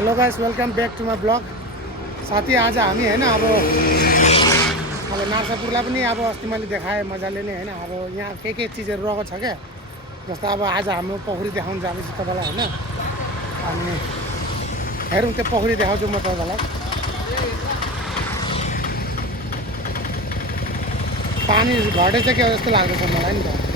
Hello guys, welcome back to my blog. साथी आज हामी हैन अब नार्सापुरलाई पनि अब अस्ति मैले देखाएँ मजाले नै हैन। अब यहाँ के चिजहरू रहेको छ क्या, जस्तो अब आज हाम्रो पोखरी देखाउन जाँदैछु तपाईँलाई हैन। अनि हेरौँ त्यो पोखरी देखाउँछु म तपाईँलाई। पानी घटेछ क्या जस्तो लाग्दैछ मलाई नि त।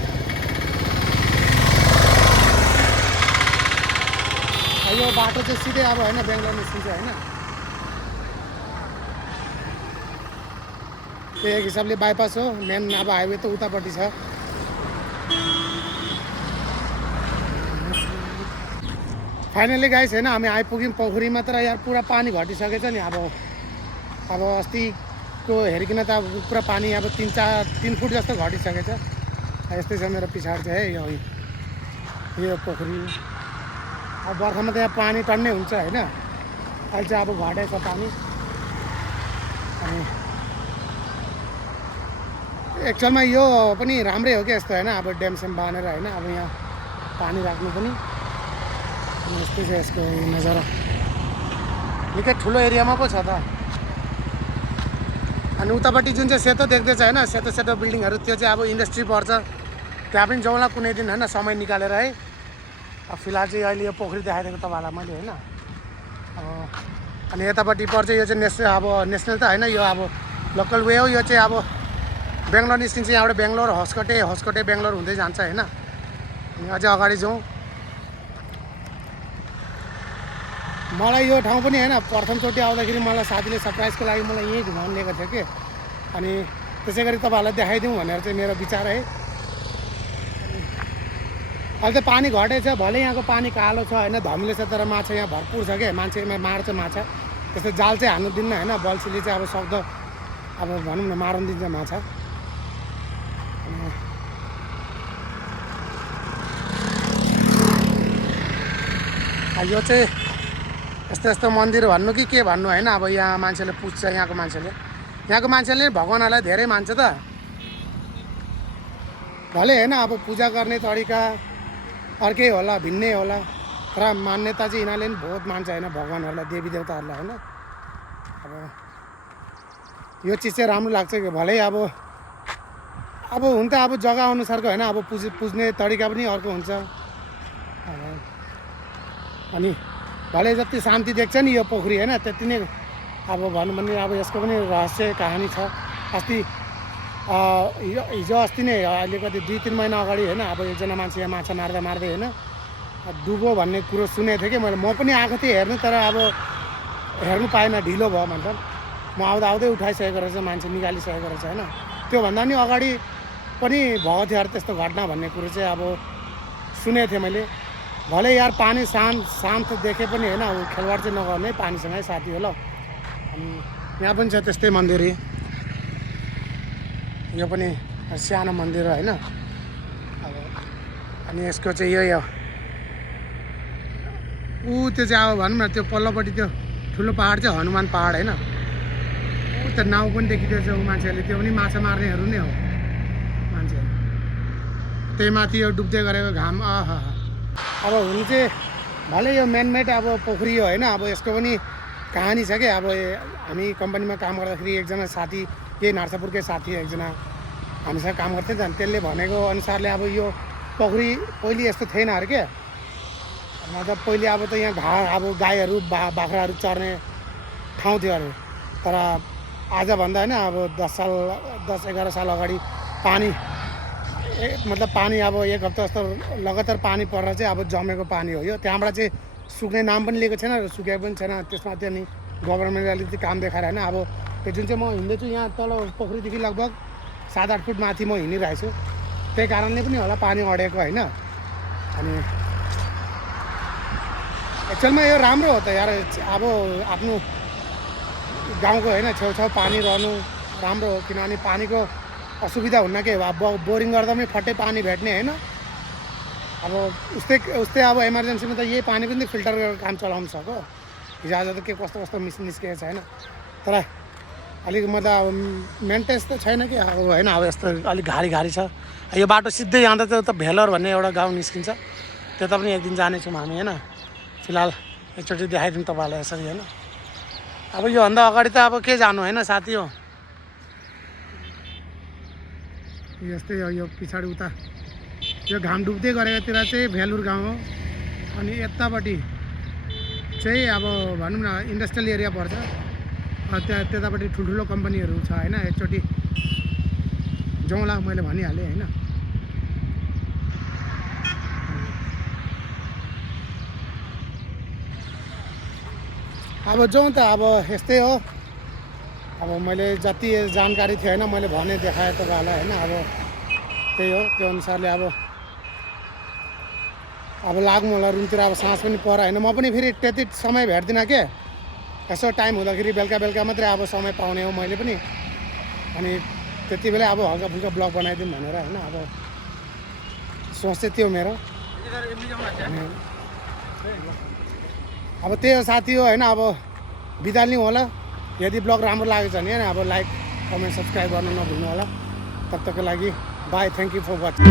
यो बाटो चाहिँ सिधै अब हैन बेङ्गलोर निस्किन्छ हैन। त्यो एक हिसाबले बाइपास हो, मेन अब हाइवे त उतापट्टि छ। फाइनली गाइस हैन हामी आइपुग्यौँ पोखरीमा, तर यार पुरा पानी घटिसकेछ नि। अब अस्तिको हेरिकन त अब पुरा पानी अब 3 फुट जस्तो घटिसकेछ। यस्तै छ मेरो पछाडि चाहिँ है यो पोखरी। अब बर्खामा त यहाँ पानी टन्नै हुन्छ हैन। अहिले चाहिँ अब घटेछ पानी। अनि एक्चुअलमा यो पनि राम्रै हो क्या यस्तो हैन। अब ड्यामसेम बानेर हैन अब यहाँ पानी राख्नु पनि। अनि यस्तै छ यसको नजारा। निकै ठुलो एरियामा पो छ त। अनि उतापट्टि जुन चाहिँ सेतो देख्दैछ हैन, सेतो सेतो बिल्डिङहरू, त्यो चाहिँ अब इन्डस्ट्री पर्छ। त्यहाँ पनि जाउँला कुनै दिन हैन, समय निकालेर है। अब फिलहाल चाहिँ अहिले यो पोखरी देखाइदिएको तपाईँहरूलाई मैले हैन। अनि यतापट्टि पर्छ यो चाहिँ नेसनल त हैन, यो अब लोकल वे हो। यो चाहिँ अब बेङ्गलोर निस्किन्छ यहाँबाट, बेङ्गलोर होस्कोटे बेङ्गलोर हुँदै जान्छ हैन। अनि अझै अगाडि जाउँ। मलाई यो ठाउँ पनि हैन प्रथमचोटि आउँदाखेरि मलाई साथीले सरप्राइजको लागि मलाई यहीँ घुमाउनु लिएको थियो कि। अनि त्यसै गरी तपाईँहरूलाई देखाइदिउँ भनेर चाहिँ मेरो विचार है। अहिले त पानी घटेछ, भले यहाँको पानी कालो छ हैन, धमिलो छ, तर माछा यहाँ भरपुर छ क्या। मान्छेमा मार्छ माछा। त्यस्तो जाल चाहिँ हान्नु दिन्न हैन। बल्छीले चाहिँ अब सक्दो अब भनौँ न मार्न दिन्छ माछा। यो चाहिँ यस्तो मन्दिर भन्नु कि के भन्नु हैन। अब यहाँ मान्छेले पुज्छ, यहाँको मान्छेले भगवानहरूलाई धेरै मान्छ त। भले हैन अब पूजा गर्ने तरिका अर्कै होला, भिन्नै होला, तर मान्यता चाहिँ यिनीहरूले पनि बहुत मान्छ हैन भगवानहरूलाई, देवी देवताहरूलाई हैन। अब यो चिज चाहिँ राम्रो लाग्छ कि भलै अब हुन त अब जग्गा अनुसारको हैन, अब पुज्ने तरिका पनि अर्को हुन्छ। अनि भले जति शान्ति देख्छ नि यो पोखरी हैन, त्यति नै अब भनौँ भने अब यसको पनि रहस्य कहानी छ। हिजो अस्ति नै अहिले कति 2-3 महिना अगाडि हैन, अब एकजना मान्छे यहाँ माछा मार्दै हैन डुबो भन्ने कुरो सुनेको थिएँ कि मैले। म पनि आएको थिएँ हेर्नु, तर अब हेर्नु पाएन, ढिलो भयो भन्छ। म आउँदै उठाइसकेको रहेछ, मान्छे निकालिसकेको रहेछ हैन। त्योभन्दा नि अगाडि पनि भएको थियो अरे त्यस्तो घटना भन्ने कुरो चाहिँ अब सुनेको थिएँ मैले। भले यार पानी शान्त देखे पनि हैन, अब खेलवाड चाहिँ नगर्ने पानीसँगै साथी हो ल। अनि यहाँ पनि छ त्यस्तै मन्दिर। यो पनि सानो मन्दिर हो हैन। अब अनि यसको चाहिँ यो त्यो चाहिँ अब भनौँ न त्यो पल्लोपट्टि त्यो ठुलो पहाड चाहिँ हनुमान पहाड हैन। त्यो नाउ पनि देखिँदैछ मान्छेहरूले, त्यो पनि माछा मार्नेहरू नै हो मान्छेहरू। त्यही माथि यो डुब्दै गरेको घाम अब हुनु चाहिँ भले यो मेनमेड अब पोखरी हो हैन। अब यसको पनि कहानी छ क्या। अब हामी कम्पनीमा काम गर्दाखेरि एकजना साथी, यही नार्सापुरकै साथी एकजना हामीसँग काम गर्थ्यो नि, त्यसले भनेको अनुसारले अब यो पोखरी पहिले यस्तो थिएन अरे क्या। मतलब पहिले अब त यहाँ अब गाईहरू बाख्राहरू चर्ने ठाउँ थियो अरे। तर आजभन्दा हैन अब 10-11 साल अगाडि पानी मतलब पानी अब 1 हप्ता जस्तो लगातार पानी परेर चाहिँ अब जमेको पानी हो यो। त्यहाँबाट चाहिँ सुक्ने नाम पनि लिएको छैन र सुकेको पनि छैन। त्यसमा चाहिँ नि गभर्मेन्टले अलिकति काम देखाएर हैन। अब त्यो जुन चाहिँ म हिँड्दैछु यहाँ तल पोखरीदेखि लगभग 7-8 फुट माथि म हिँडिरहेको छु, त्यही कारणले पनि होला पानी अडेको हैन। अनि एक्चुअलमा यो राम्रो हो त यार। अब आफ्नो गाउँको हैन छेउछाउ पानी रहनु राम्रो हो, किनभने पानीको असुविधा हुन्न के। अब बोरिङ गर्दा पनि फट्टै पानी भेट्ने हैन। अब उस्तै अब इमर्जेन्सीमा त यही पानी पनि फिल्टर गरेर काम चलाउनु सक्यो। हिजो आज त के कस्तो मिसिन निस्केको छैन, तर अलिक मतलब मेन्टेन्स त छैन कि अब हैन। अब यस्तो अलिक घारी छ यो बाटो। सिधै जाँदा त भेलोर भन्ने एउटा गाउँ निस्किन्छ, त्यता पनि एक दिन जानेछौँ हामी हैन। फिलहाल एकचोटि देखाइदिउँ तपाईँहरूलाई यसरी होइन। अब योभन्दा अगाडि त अब के जानु होइन साथी हो। यस्तै हो यो पछाडि उता यो घाम डुब्दै गरेकोतिर चाहिँ भेलुर गाउँ हो। अनि यतापट्टि चाहिँ अब भनौँ न इन्डस्ट्रियल एरिया पर्छ। त्यहाँ त्यतापट्टि ठुल्ठुलो कम्पनीहरू छ होइन। एकचोटि जाउँला मैले भनिहालेँ होइन। अब जाउँ त अब यस्तै हो। अब मैले जति जानकारी थियो होइन मैले भने देखाएँ तपाईँहरूलाई होइन। अब त्यही हो, त्यो अनुसारले अब लागौँ होला रुमतिर। अब साँझ पनि पर होइन, म पनि फेरि त्यति समय भेट्दिनँ के। यसो टाइम हुँदाखेरि बेलुका बेलुका मात्रै अब समय पाउने हो मैले पनि। अनि त्यति बेला अब हल्का फुल्का ब्लग बनाइदिउँ भनेर होइन। अब सोच चाहिँ त्यो मेरो। अब त्यही हो साथी हो होइन। अब बिदा लिउँ होला। यदि ब्लग राम्रो लागेको छ भने अब लाइक कमेन्ट सब्सक्राइब गर्न नभुल्नु होला। तब तकको लागि bye, thank you for watching.